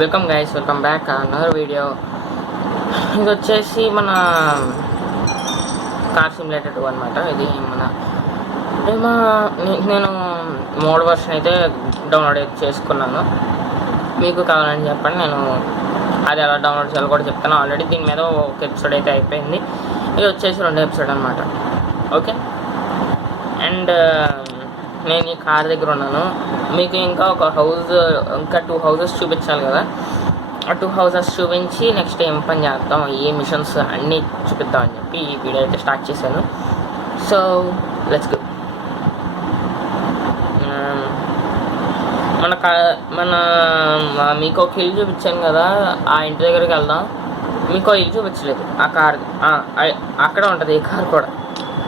Welcome guys, welcome back another video. ఇది వచ్చేసి మన కార్ సిమ్యులేటర్ 2 అనమాట. ఇది నేను మోడ్ వర్షన్ అయితే డౌన్లోడ్ చేసుకున్నాను. మీకు కావాలని చెప్పండి, నేను అది ఎలా డౌన్లోడ్ చేయాలో కూడా చెప్తాను. ఆల్రెడీ దీని మీద ఒక ఎపిసోడ్ అయితే అయిపోయింది. ఇది వచ్చేసి 2వ ఎపిసోడ్ అనమాట. ఓకే, అండ్ నేను ఈ కార్ దగ్గర ఉన్నాను. మీకు ఇంకా ఇంకా 2 హౌసెస్ చూపించాలి కదా. ఆ 2 హౌసెస్ చూపించి నెక్స్ట్ ఏం పని చేద్దాం, ఏ మిషన్స్ అన్నీ చూపిద్దామని చెప్పి ఈ వీడియో అయితే స్టార్ట్ చేశాను. So let's go. మీకు ఒక ఇల్లు చూపించాను కదా, ఆ ఇంటి దగ్గరికి వెళ్దాం. మీకు ఇల్లు చూపించలేదు, ఆ కార్ అక్కడ ఉంటుంది. ఈ కార్ కూడా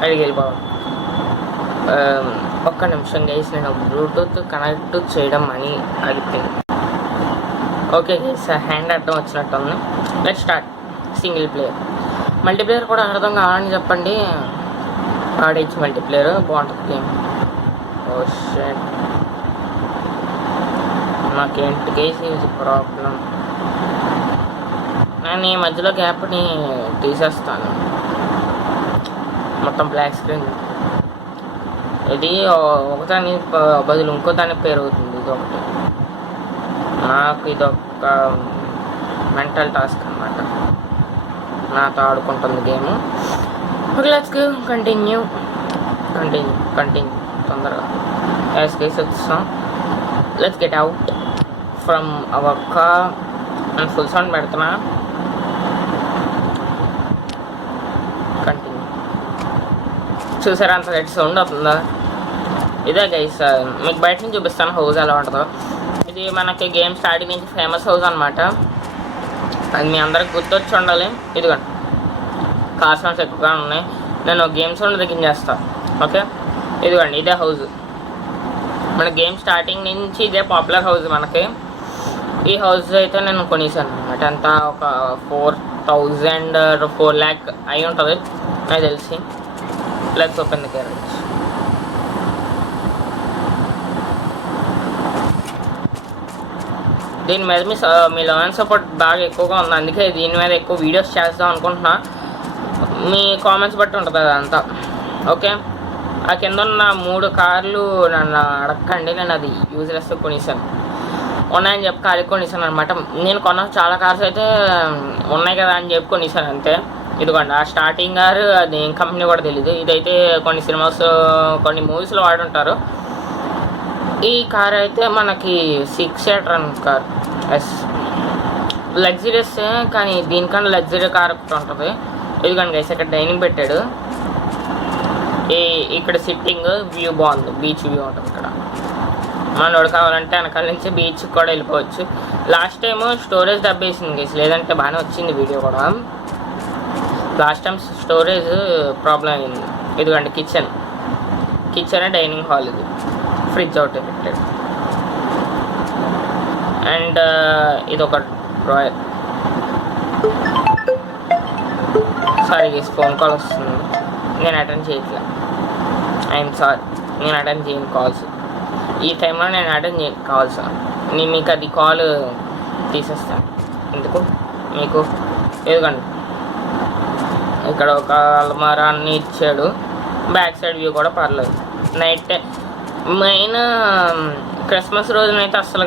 అడిగి వెళ్ళిపోదాం. ఒక్క నిమిషం గైస్, నేను బ్లూటూత్ కనెక్ట్ చేయడం అని అడిగింది. ఓకే గైస్, హ్యాండ్ అడ్డం వచ్చినట్టుంది. Let's start. Single player, multiplayer కూడా అర్థం కావాలని చెప్పండి. ఆడేసి మల్టీప్లేయర్ బాగుంటుంది గేమ్. ఓ షట్, నాకేంటి గైస్ ఇది ప్రాబ్లం. నేను ఈ మధ్యలో గ్యాప్ని తీసేస్తాను, మొత్తం బ్లాక్ స్క్రీన్. ఇది ఒకదాని బదులు ఇంకో దానికి పేరు అవుతుంది. ఇది ఒకటి నాకు ఇదొక మెంటల్ టాస్క్ అనమాట. నాతో ఆడుకుంటుంది గేమ్. లెట్స్ గో, కంటిన్యూ తొందరగా కేసు వచ్చాం. Let's get out from our car. నేను ఫుల్ సౌండ్ పెడుతున్నా. కంటిన్యూ. చూసారా అంత రెడ్ సౌండ్ అవుతుందా? ఇదే గైస్, మీకు బయట నుంచి చూపిస్తాను హౌస్ ఎలా ఉంటుందో. ఇది మనకి గేమ్ స్టార్టింగ్ నుంచి ఫేమస్ హౌస్ అనమాట. అది మీ అందరికి గుర్తొచ్చి ఉండాలి. ఇదిగోండి, కార్ సౌండ్స్ ఎక్కువగా ఉన్నాయి. నేను గేమ్ సౌండ్ తగ్గించేస్తాను. ఓకే, ఇదిగోండి, ఇదే హౌస్. మన గేమ్ స్టార్టింగ్ నుంచి ఇదే పాపులర్ హౌస్ మనకి. ఈ హౌస్ అయితే నేను కొనేసాను అనమాట. అంతా ఒక 4 lakh అయి ఉంటుంది నాకు తెలిసి. Let's open the garage. దీని మీద మీ లవ్ సపోర్ట్ బాగా ఎక్కువగా ఉంది, అందుకే దీని మీద ఎక్కువ వీడియోస్ చేద్దాం అనుకుంటున్నా. మీ కామెంట్స్ బట్టి ఉంటుంది అదంతా. ఓకే, ఆ కింద ఉన్న 3 కార్లు నన్ను అడగండి, నేను అది యూజ్లెస్ కొనేసాను. ఉన్నాయని చెప్పి ఖాళీ కొనేసాను అనమాట. నేను కొన్న చాలా కార్స్ అయితే ఉన్నాయి కదా అని చెప్పి కొనేసాను అంతే. ఇదిగోండి, ఆ స్టార్టింగ్ కారు అది ఏం కంపెనీ కూడా తెలీదు. ఇదైతే కొన్ని మూవీస్లో వాడుంటారు. ఈ కార్ అయితే మనకి 6 seater కార్. ఎస్, లగ్జరీస్, కానీ దీనికన్నా లగ్జరీ కార్ ఒకటి ఉంటుంది. ఇదిగోండి గైస్, ఇక్కడ డైనింగ్ పెట్టాడు. ఇక్కడ సిట్టింగ్ వ్యూ బాగుంది, బీచ్ వ్యూ ఉంటుంది ఇక్కడ. మనోడు కావాలంటే వెనకాల నుంచి బీచ్ కూడా వెళ్ళిపోవచ్చు. లాస్ట్ టైం స్టోరేజ్ దెబ్బేసింది గైస్, లేదంటే బాగానే వచ్చింది వీడియో కూడా. లాస్ట్ టైం స్టోరేజ్ ప్రాబ్లం అయింది. ఇదిగోండి కిచెన్ డైనింగ్ హాల్. ఇది ఫ్రిడ్జ్ ఒకటి పెట్టాడు. అండ్ ఇది ఒక drawer. Sorry guys, phone call వస్తుంది, నేను అటెండ్ చేయట్లే. ఐఎమ్ సారీ, నేను అటెండ్ చేయను కాల్స్. ఈ టైంలో నేను అటెండ్ చేయను కాల్స్. నేను మీకు అది కాల్ తీసేస్తాను. ఎందుకు మీకు? ఎదుగండి, ఇక్కడ ఒక అల్మారాన్ని ఇచ్చాడు. బ్యాక్ సైడ్ వ్యూ కూడా పర్లేదు. నైట్ టైం మెయిన్ క్రిస్మస్ రోజునైతే అస్సలు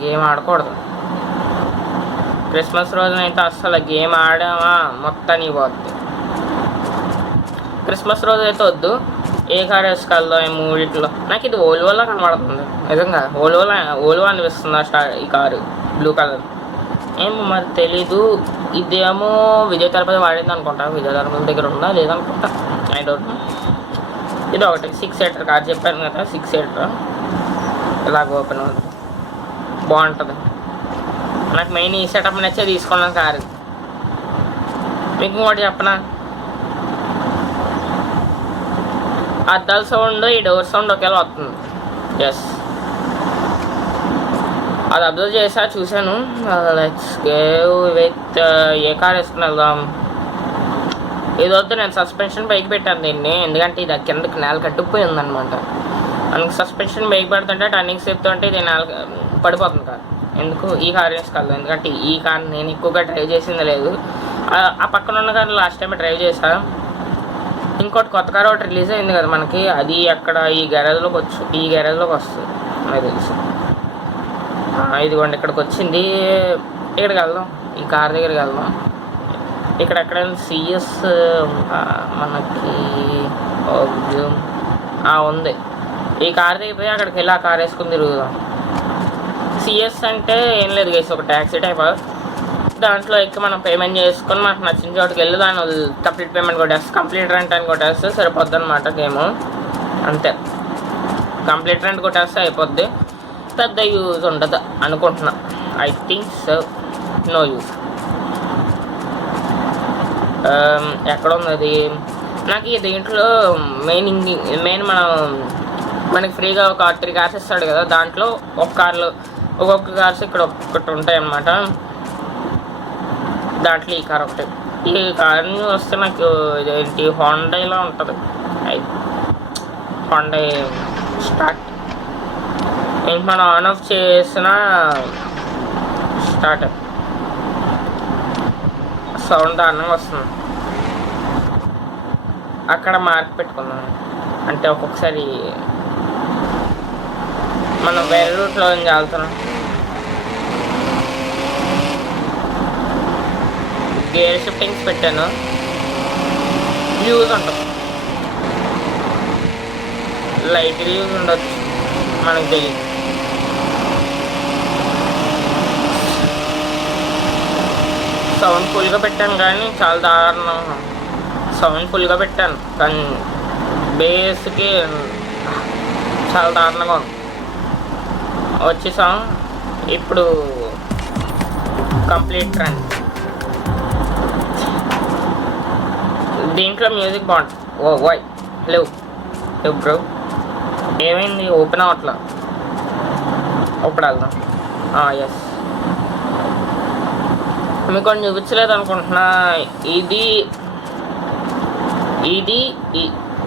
గేమ్ ఆడకూడదు. క్రిస్మస్ రోజునైతే అస్సలు గేమ్ ఆడామా మొత్తానికి పోద్ది. క్రిస్మస్ రోజు అయితే వద్దు. ఏ కార్ వేసుకెళ్దాం ఈ మూడిట్లో? నాకు ఇది ఓల్వోలా కనబడుతుంది నిజంగా. ఓల్వో అనిపిస్తుంది ఈ కారు, బ్లూ కలర్. ఏమో మరి తెలీదు. ఇదేమో విజయ తలపతి వాడింది అనుకుంటా. విజయ తలపతి దగ్గర ఉందా లేదనుకుంటా, ఐ డోంట్ నో. ఇది ఒకటి 6 seater కార్ చెప్పాను కదా, 6 seater. ఇలాగ ఓపెన్ అవుతుంది, బాగుంటుంది. నాకు మెయిన్ ఈ సెటప్ నచ్చే తీసుకున్నాను కారు. మీకు ఇంకోటి చెప్పనా, అద్దాల సౌండ్ ఈ డోర్ సౌండ్ ఒకేలా వస్తుంది. ఎస్, అది అబ్జర్వ్ చేసా, చూశాను. Let's go with a car వేసుకుని వెళ్దాం. ఇది వద్దు, నేను సస్పెన్షన్ బైక్ పెట్టాను దీన్ని, ఎందుకంటే ఇది కిందకి నేల కట్టుకుపోయి ఉందన్నమాట. మనకి సస్పెన్షన్ బైక్ పెడుతుంటే టర్నింగ్స్ చెప్తుంటే ఇది నేల పడిపోతుంది కాదు. ఎందుకు ఈ కార్ వేసుకెళ్దాం, ఎందుకంటే ఈ కార్ నేను ఎక్కువగా డ్రైవ్ చేసింది లేదు. ఆ పక్కన ఉన్న కార్ లాస్ట్ టైం డ్రైవ్ చేశాను. ఇంకోటి కొత్త కార్ ఒకటి రిలీజ్ అయింది కదా మనకి, అది అక్కడ ఈ గ్యారేజ్లోకి వస్తుంది నాకు తెలుసు. ఇదిగోండి ఇక్కడికి వచ్చింది. ఇక్కడికి వెళ్దాం, ఈ కార్ దగ్గరికి వెళ్దాం. ఇక్కడ ఎక్కడైనా సిఎస్ మనకి ఉంది. ఈ కార్ దిగిపోయి అక్కడికి వెళ్ళి ఆ కార్ వేసుకుని తిరుగుదాం. సిఎస్ అంటే ఏం లేదు గైస్, ఒక ట్యాక్సీ టైప్. దాంట్లో ఎక్కి మనం పేమెంట్ చేసుకొని మనకు నచ్చిన చోటుకి వెళ్ళి దాన్ని కంప్లీట్ పేమెంట్ కొట్టేస్తే కంప్లీట్ రెంట్ అని కొట్టేస్తే సరిపోద్ది అనమాట గేమ్. అంతే, కంప్లీట్ రెంట్ కొట్టేస్తే అయిపోద్ది. పెద్ద యూజ్ ఉండదు అనుకుంటున్నా. I think so, no use. ఎక్కడ ఉంది అది? నాకు దీంట్లో మెయిన్ మనకి ఫ్రీగా ఒక 3 కార్స్ ఇస్తాడు కదా, దాంట్లో ఒక్కొక్క కార్స్ ఇక్కడ ఒక్కొక్కటి ఉంటాయి అన్నమాట. దాంట్లో ఈ కార్ ఒకటి. ఈ కార్ని వస్తే నాకు ఇదేంటి హోండాలో ఉంటుంది, హోండా స్టార్ట్. ఇంక మనం ఆన్ ఆఫ్ చేసిన స్టార్ట్ సౌండ్ దారుణంగా వస్తుంది. అక్కడ మార్క్ పెట్టుకుందాం, అంటే ఒక్కొక్కసారి మనం వేరే రూట్లో వెళ్తున్నాం. గేర్ షిఫ్టింగ్స్ పెట్టాను, యూజ్ ఉంటుంది, లైట్ యూజ్ ఉండొచ్చు మనకు తెలియదు. సౌండ్ ఫుల్గా పెట్టాను కానీ చాలా దారుణం. సౌండ్ ఫుల్గా పెట్టాను కానీ బేస్కి చాలా దారుణంగా ఉంది. వచ్చేసాం ఇప్పుడు కంప్లీట్ ట్రెండ్. దీంట్లో మ్యూజిక్ బాగుంటుంది. ఓ వాయ్ లేవు బ్రో, ఏమైంది? ఓపెన్ అవ్వట్లా. ఇప్పుడు వెళ్దాం. ఎస్, మీకు కొన్ని చూపించలేదు అనుకుంటున్నా.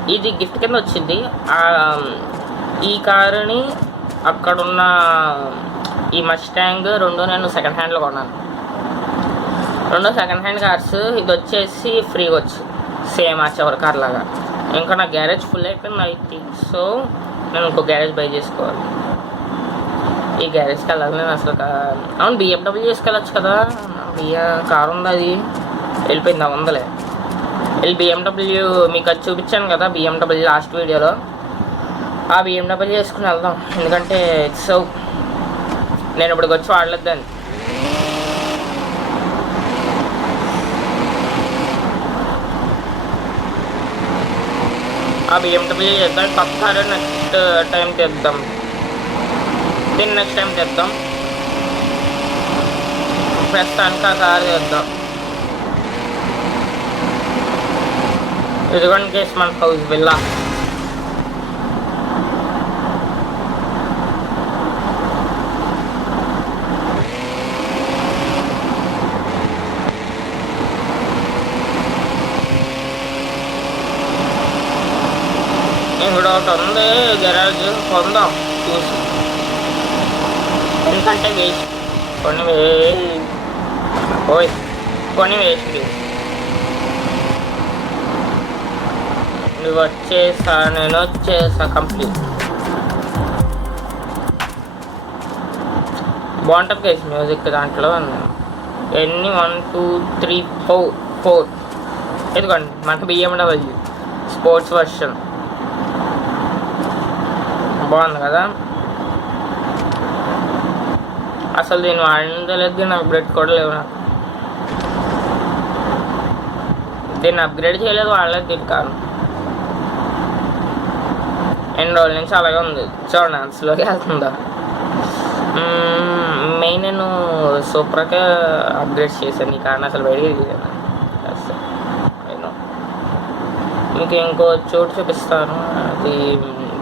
ఇది గిఫ్ట్ కింద వచ్చింది. ఈ కారుని అక్కడున్న ఈ మస్టాంగ్ రెండు నేను సెకండ్ హ్యాండ్లో కొన్నాను. 2 సెకండ్ హ్యాండ్ కార్స్. ఇది వచ్చేసి ఫ్రీగా వచ్చు, సేమ్ ఆ చివరి కార్ లాగా. ఇంకా నా గ్యారేజ్ ఫుల్ అయిపోయింది ఐ థింక్ సో. నేను ఇంకో గ్యారేజ్ బై చేసుకోవాలి. ఈ గ్యారేజ్కి వెళ్ళాలి నేను అసలు. అవును, బిఎండబ్ల్యూ చేసుకెళ్ళచ్చు కదా. కారు ఉంది, అది వెళ్ళిపోయింది. ఉందలే బిఎండబ్ల్యూ మీకు అది చూపించాను కదా బిఎండబ్ల్యూ లాస్ట్ వీడియోలో. ఆ బిఎండబ్ల్యూ చేసుకుని వెళ్దాం, ఎందుకంటే సో నేను ఇప్పటికి వచ్చి వాడలేదు దాన్ని. ఆ బిఎండబ్ల్యూ చేద్దాం. కొత్త కారు నెక్స్ట్ టైం తెద్దాం, దీన్ని నెక్స్ట్ టైం తెద్దాం. ప్రస్తుతానికి ఆ కారు తెద్దాం. ఇదిగోండి కేసు మన హౌస్ విల్లా. ఇక్కడ ఒకటి ఉంది గెరాజ్, కొందాం చూసి. ఎందుకంటే వేస్ట్ కొన్ని వేస్ట్. నేను వచ్చేసా కంప్లీట్. బాగుంటుంది కేసు మ్యూజిక్ దాంట్లో. ఎన్ని 1 2 3 4 ఇదిగోండి మనకి బిఎండబ్ల్యూ స్పోర్ట్స్ వర్షన్. బాగుంది కదా. అసలు దీన్ని వాడిందో లేదు, దీన్ని అప్గ్రేడ్ కూడా లేవు. నాకు దీన్ని అప్గ్రేడ్ చేయలేదు, వాడలేదు దీని కారణం. ఎన్ని రోజుల నుంచి అలాగే ఉంది. చూడండి అంతలోకి వెళ్తుందా. మెయిన్ నేను సూపర్గా అప్గ్రేడ్ చేశాను, ఈ కారణం అసలు బయటికి తీసాను. మీకు ఇంకో చోటు చూపిస్తాను. అది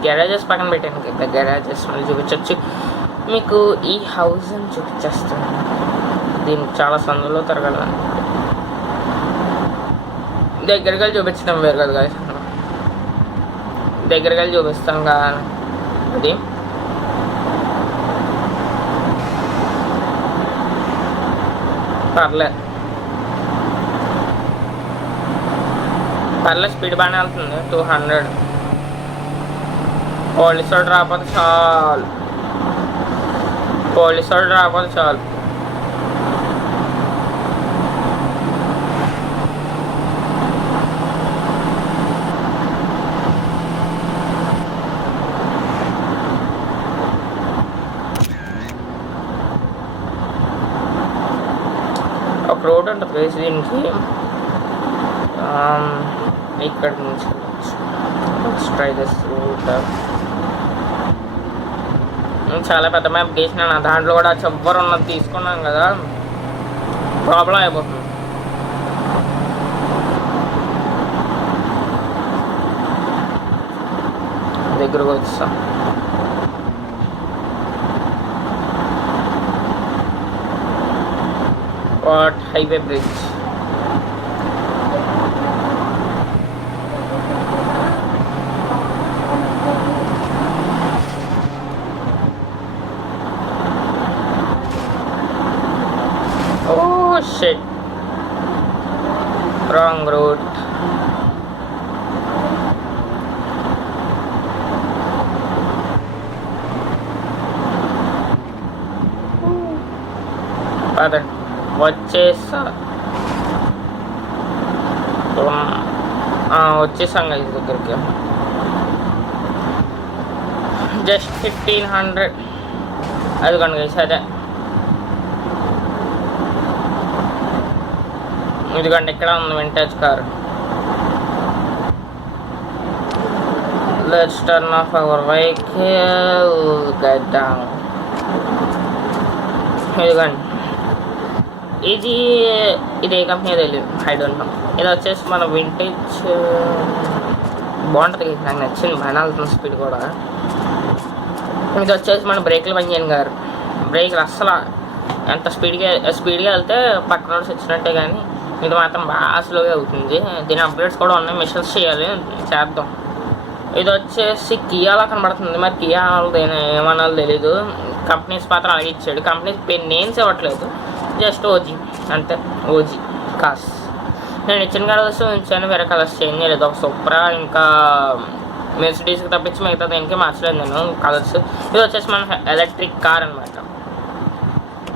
గ్యారేజెస్ పక్కన పెట్టాను కదా, గ్యారేజెస్ మళ్ళీ చూపించవచ్చు మీకు. ఈ హౌస్ని చూపించేస్తాను. దీనికి చాలా సందులో తిరగాలని. దగ్గరికి వెళ్ళి చూపించడం వేరు కదా guys. దగ్గరికి వెళ్ళి చూపిస్తాను కదా. అది పర్లేదు స్పీడ్ బాగానే వెళ్తుంది 200. పోలీసు వాడు రాకపోతే చాలు ఒక రోడ్ ఉంటుంది వేసి దీనికి ఇక్కడ నుంచి ట్రై దిస్ రూట్. చాలా పెద్ద మ్యాప్ గీసినాను, దాంట్లో కూడా చివరి ఉన్నది తీసుకున్నాం కదా, ప్రాబ్లం అయిపోతుంది. దగ్గరకు వచ్చా what highway bridge. Shit, wrong route. పదండి వచ్చేసాం గైస్ దగ్గరికి. జస్ట్ 1500. అదిగోండి గైస్, అదే ఇదిగోండి ఇక్కడ ఉంది vintage car. Let's turn of our vehicle, get down. ఇదిగోండి ఇది ఏ కంపెనీ తెలియదు, ఐ డోంట్ నో. ఇది వచ్చేసి మన వింటేజ్ బాగుంటుంది, నాకు నచ్చింది, బాగా వెళ్తుంది స్పీడ్ కూడా. ఇది వచ్చేసి మన బ్రేక్లు పనిచేయను గారు, బ్రేక్లు అస్సలు ఎంత స్పీడ్గా వెళ్తే పక్కన వచ్చినట్టే, కానీ ఇది మాత్రం బాగా స్లోగా అవుతుంది. దీని అప్డేట్స్ కూడా ఉన్నాయి, మిషన్స్ చేయాలి, చేద్దాం. ఇది వచ్చేసి కియాలా కనబడుతుంది, మరి కియా ఏమన్నాలో తెలీదు. కంపెనీస్ మాత్రం అలాగే ఇచ్చాడు, కంపెనీస్ పేరు నేమ్స్ ఇవ్వట్లేదు, జస్ట్ ఓజీ అంతే, ఓజీ కార్స్. నేను ఇచ్చిన కలర్స్ ఉంచాను, వేరే కలర్స్ చేంజ్ చేయలేదు. ఒక సూప్రా ఇంకా మెర్సిడీస్కి తప్పించి మిగతా దేనికి మార్చలేదు నేను కలర్స్. ఇది వచ్చేసి మన ఎలక్ట్రిక్ కార్ అనమాట.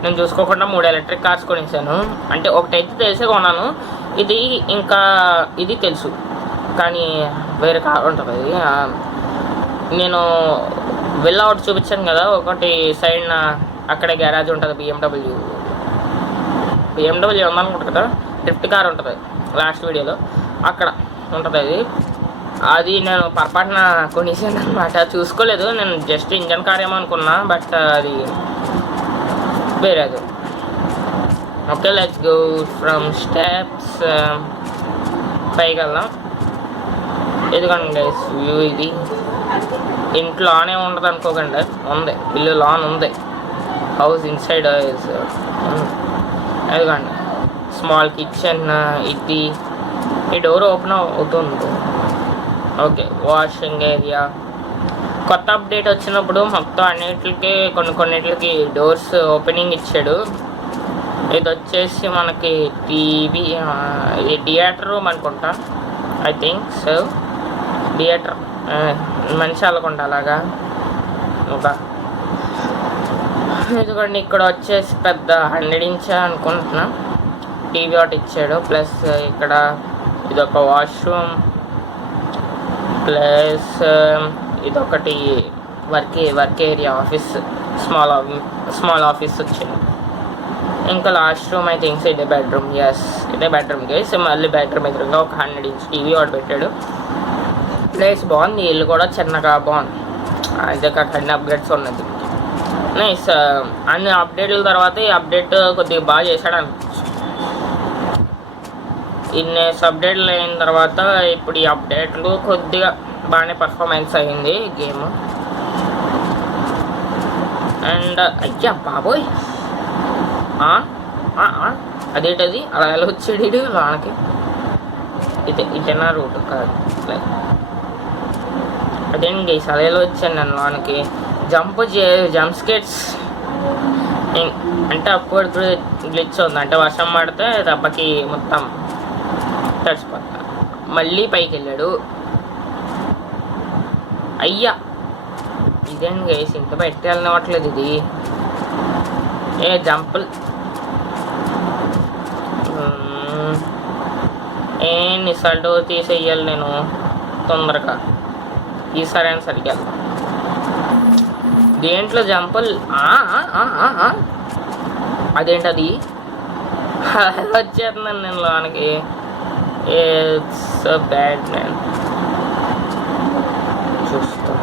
నేను చూసుకోకుండా 3 ఎలక్ట్రిక్ కార్స్ కొనేసాను, అంటే ఒకటైతే తెలిసే కొన్నాను, ఇది ఇంకా ఇది తెలుసు, కానీ వేరే కార్ ఉంటుంది. అది నేను వెళ్ళి ఒకటి చూపించాను కదా, ఒకటి సైడ్ అక్కడే గ్యారేజ్ ఉంటుంది, బిఎండబ్ల్యూ ఉందనుకుంటుంది కదా, డ్రిఫ్ట్ కార్ ఉంటుంది లాస్ట్ వీడియోలో, అక్కడ ఉంటుంది అది నేను పొరపాటున కొనేసాను అనమాట, చూసుకోలేదు. నేను జస్ట్ ఇంజన్ కార్ ఏమో అనుకున్నా, బట్ అది వేరేది. Okay, let's go from steps. పైకి వెళ్దాం. ఇదిగోండి గైస్ వ్యూ, ఇది ఇంట్లోనే ఉండదు అనుకోకండి, ఉంది ఇల్లు లాన్ ఉంది, హౌస్ ఇన్సైడ్. ఇదిగోండి స్మాల్ కిచెన్, ఇది ఈ డోర్ ఓపెన్ అవుతుంది. Okay, washing area. కొత్త అప్డేట్ వచ్చినప్పుడు మొత్తం అన్నిటికి కొన్నిటికి డోర్స్ ఓపెనింగ్ ఇచ్చాడు. ఇది వచ్చేసి మనకి టీవీ థియేటర్ రూమ్ అనుకుంటా, ఐ థింక్ సో. థియేటర్ మనిషి వెళ్ళకుండా అలాగా. ఇంకా ఎందుకంటే ఇక్కడ వచ్చేసి పెద్ద 100 ఇంచ్ అనుకుంటున్నా టీవీ ఒకటి ఇచ్చాడు, ప్లస్ ఇక్కడ ఇదొక వాష్రూమ్, ప్లస్ ఇదొకటి work area, office, small office వచ్చింది. ఇంకా లాస్ట్ రూమ్ ఐ థింక్స్ ఇదే బెడ్రూమ్. ఇదే బెడ్రూమ్ గైస్. మళ్ళీ బెడ్రూమ్ ఎదురుగా ఒక 100 ఇంచ్ టీవీ ఒకటి పెట్టాడు. ప్లేస్ బాగుంది, ఇల్లు కూడా చిన్నగా బాగుంది. అదే కాక అన్ని అప్డేట్స్ ఉన్నది. నైస్. అన్ని అప్డేట్ల తర్వాత ఈ అప్డేట్ కొద్దిగా బాగా చేశాడు అనిపించు. ఇన్ని అప్డేట్లు అయిన తర్వాత ఇప్పుడు ఈ అప్డేట్లు కొద్దిగా బాగానే పర్ఫార్మెన్స్ అయ్యింది గేమ్. అండ్ అయ్యా బాబోయ్, అదేంటది అలా ఎలా వచ్చాడు లోనకి? ఇటన్నా రూట్ కాదు, అదేంటి గైస్ అలా ఎలా వచ్చాను నేను లోనకి? జంప్ స్కేట్స్ అంటే అప్పుడు గ్లిచ్ ఉంది, అంటే వర్షం పడితే దెబ్బకి మొత్తం తడిసిపోతా. మళ్ళీ పైకి వెళ్ళాడు. అయ్యా ఇదేంటి గైస్, ఇంత బయట వెళ్ళనివ్వట్లేదు ఇది. ఏ జంపుల్ నిసల్ట్ తీసేయాలి నేను తొందరగా. ఈసారి అయినా సరిగ్గా దేంట్లో జంపుల్. అదేంటది వచ్చేస్తున్నాను నేను లోనికి. It's bad man. చూస్తా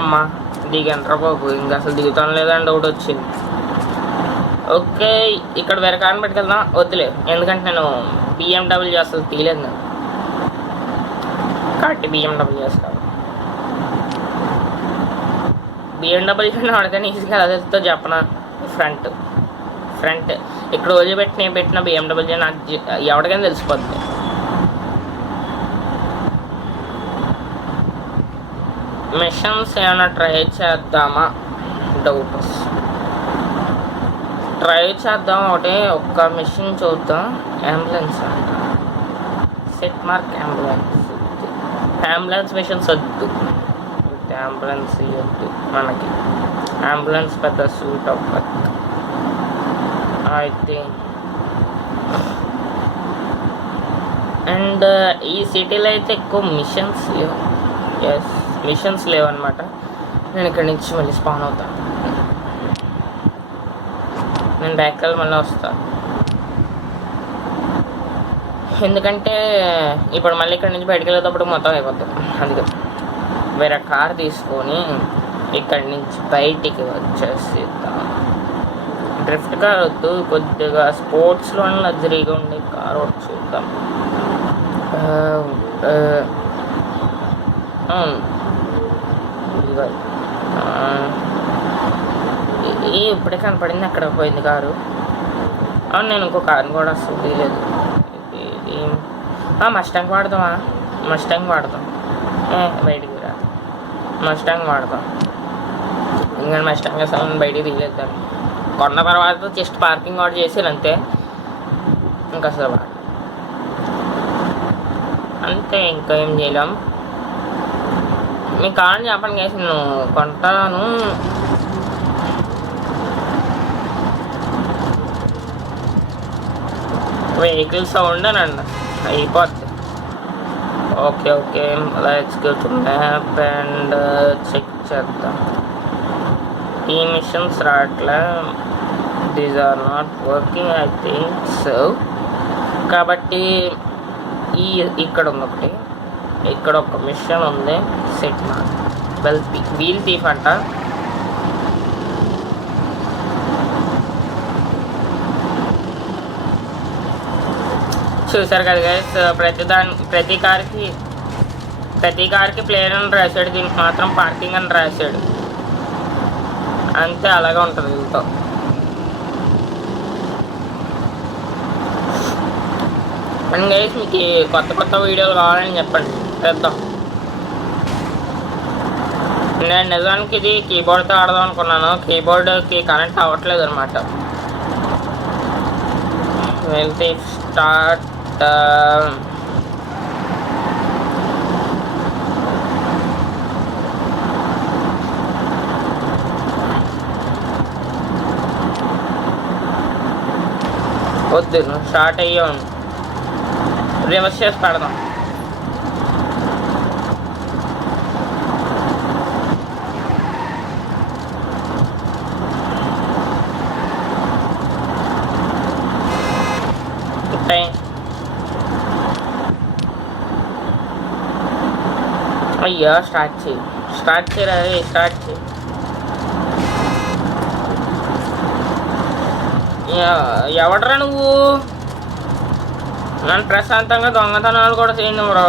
అమ్మా దిగంటారా బాబు, ఇంకా అసలు దిగుతాను లేదని డౌట్ వచ్చింది. ఓకే ఇక్కడ వేరే కార్ని పెట్టుకెళ్దాం. వద్దులే, ఎందుకంటే నేను బిఎండబ్ల్యూ అసలు తీయలేదు నేను కాబట్టి బిఎండబ్ల్యూ చేస్తాను. బిఎండబ్ల్యూ వాడికైనా ఈజీగా ఎలా తెలుస్తుందో చెప్పనా. ఫ్రంట్ ఇక్కడ వదిలిపెట్టిన బిఎండబ్ల్యూ నాకు ఎవరికైనా తెలిసిపోద్ది. మిషన్స్ ఏమైనా ట్రై చేద్దామా డౌట్. ట్రై చేద్దాం. ఒక్క మిషన్ చూద్దాం. అంబులెన్స్ అంట, సెట్ మార్క్ అంబులెన్స్ మిషన్స్ వద్దు. అంబులెన్స్ వద్దు మనకి. అంబులెన్స్ పెద్ద సూట్ అవ్వదు ఐ థింక్. అండ్ ఈ సిటీలో అయితే ఎక్కువ మిషన్స్ లేవు. మిషన్స్ లేవన్నమాట. నేను ఇక్కడి నుంచి మళ్ళీ స్పాన్ అవుతాను. నేను బ్యాక్ వెళ్ళి మళ్ళీ వస్తాను, ఎందుకంటే ఇప్పుడు మళ్ళీ ఇక్కడి నుంచి బయటకు వెళ్ళేటప్పుడు మొత్తం అయిపోతుంది. అందుకే వేరే కార్ తీసుకొని ఇక్కడి నుంచి బయటికి వచ్చేసిద్దాం. డ్రిఫ్ట్ కార్ వద్దు, కొద్దిగా స్పోర్ట్స్లో లగ్జరీగా ఉండే కార్ ఒకటి చూద్దాం. ఇప్పుడే కనపడింది, అక్కడ పోయింది కారు. అవును, నేను ఇంకో కార్ని కూడా అసలు తీయలేదు. మస్టాంగ్ వాడదామా? మస్టాంగ్ వాడదాం. బయటికి రా, మస్టాంగ్ వాడదాం. ఇంకా మస్టాంగ్ అసలు బయటికి తీయలేదు. దాన్ని కొన్న తర్వాత జస్ట్ పార్కింగ్ ఆర్డర్ చేసాను అంతే, ఇంకా అసలు వాడు అంతే, ఇంకా ఏం చేయలేం. మీకు కావాలని చెప్పండి కేసు, నేను కొంటాను. వెహికల్ సౌండ్ అని అన్న అయిపోద్ది. Okay let's go to map and check చేద్దాం. ఈ మిషన్స్ రావట్లే, these are not working I think so. కాబట్టి ఇక్కడ ఉంది ఒకటి, ఇక్కడ ఒక మిషన్ ఉంది. సెట్ వీల్ థీఫ్ అంట. చూసారు కదా గైస్, ప్రతి కార్కి ప్లేయర్ అని రాశాడు, దీనికి మాత్రం పార్కింగ్ అని రాశాడు. అంతే, అలాగే ఉంటుంది వీళ్ళతో. అండ్ గైస్, మీకు కొత్త వీడియోలు కావాలని చెప్పండి, చేద్దాం. నేను నిజానికి ఇది కీబోర్డ్తో ఆడదాం అనుకున్నాను, కీబోర్డ్కి కనెక్ట్ అవ్వట్లేదు అనమాట. వెళ్తే స్టార్ట్. వద్దు, స్టార్ట్ అయ్యాను. రివర్స్ చేసి పెడదాం. అయ్యా స్టార్ట్ చేయరా, స్టార్ట్ చేయి. ఎవడరా నువ్వు? నన్ను ప్రశాంతంగా దొంగతనాలు కూడా చేయండి బ్రో.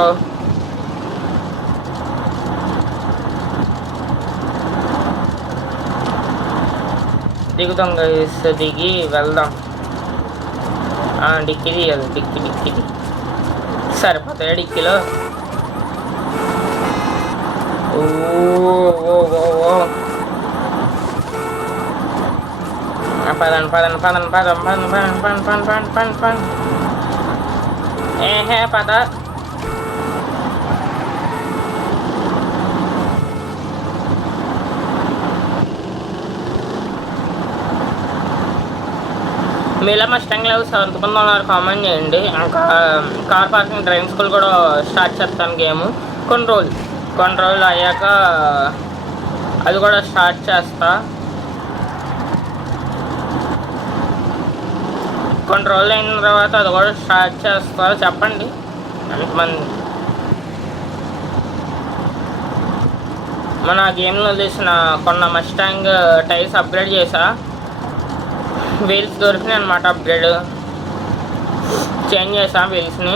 దిగుతాం గైస్, దిగి వెళ్దాం. డిక్కీ తీయాలి, డిక్కీ సరిపోతాయి డిక్కీలో. పదండి పదండి పదండి పదం పదండి పదండి పని పని పని పని పని ఏహే పద. మీలో మస్టాంగ్ లెవెల్స్ ఎంతమంది ఉన్నారు కామెంట్ చేయండి. ఇంకా కార్ పార్కింగ్ డ్రైవింగ్ స్కూల్ కూడా స్టార్ట్ చేస్తాను గేమ్ కొన్ని రోజులు అయ్యాక అది కూడా స్టార్ట్ చేస్తా. కొన్ని రోజులు అయిన తర్వాత అది కూడా స్టార్ట్ చేస్తా. చెప్పండి ఎంతమంది. మన గేమ్లో తీసిన కొన్న మస్టాంగ్ టైర్స్ అప్గ్రేడ్ చేసా. వీల్స్ దొరికినాయి అనమాట, అప్గ్రేడ్ చేంజ్ చేసా వీల్స్ని.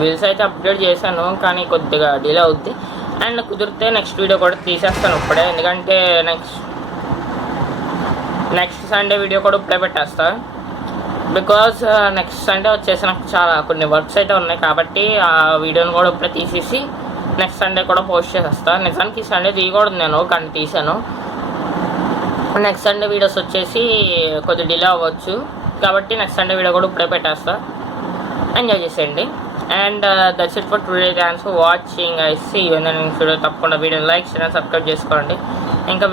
వీల్స్ అయితే అప్గ్రేడ్ చేశాను, కానీ కొద్దిగా డిలే అవుద్ది. అండ్ కుదిరితే నెక్స్ట్ వీడియో కూడా తీసేస్తాను ఇప్పుడే, ఎందుకంటే నెక్స్ట్ సండే వీడియో కూడా ఇప్పుడే పెట్టేస్తా. బికాజ్ నెక్స్ట్ సండే వచ్చేసి నాకు చాలా కొన్ని వర్క్స్ అయితే ఉన్నాయి, కాబట్టి ఆ వీడియోని కూడా ఇప్పుడే తీసేసి నెక్స్ట్ సండే కూడా పోస్ట్ చేసేస్తా. నిజానికి సండే తీయకూడదు నేను, కానీ తీసాను. నెక్స్ట్ సండే వీడియోస్ వచ్చేసి కొద్దిగా డిలే అవ్వచ్చు, కాబట్టి నెక్స్ట్ సండే వీడియో కూడా ఇప్పుడే పెట్టేస్తా. ఎంజాయ్ చేసేయండి. And that's it for today. Thanks for watching. I see you in the next video. తప్పకుండా video like share and subscribe చేసుకోండి. ఇంకా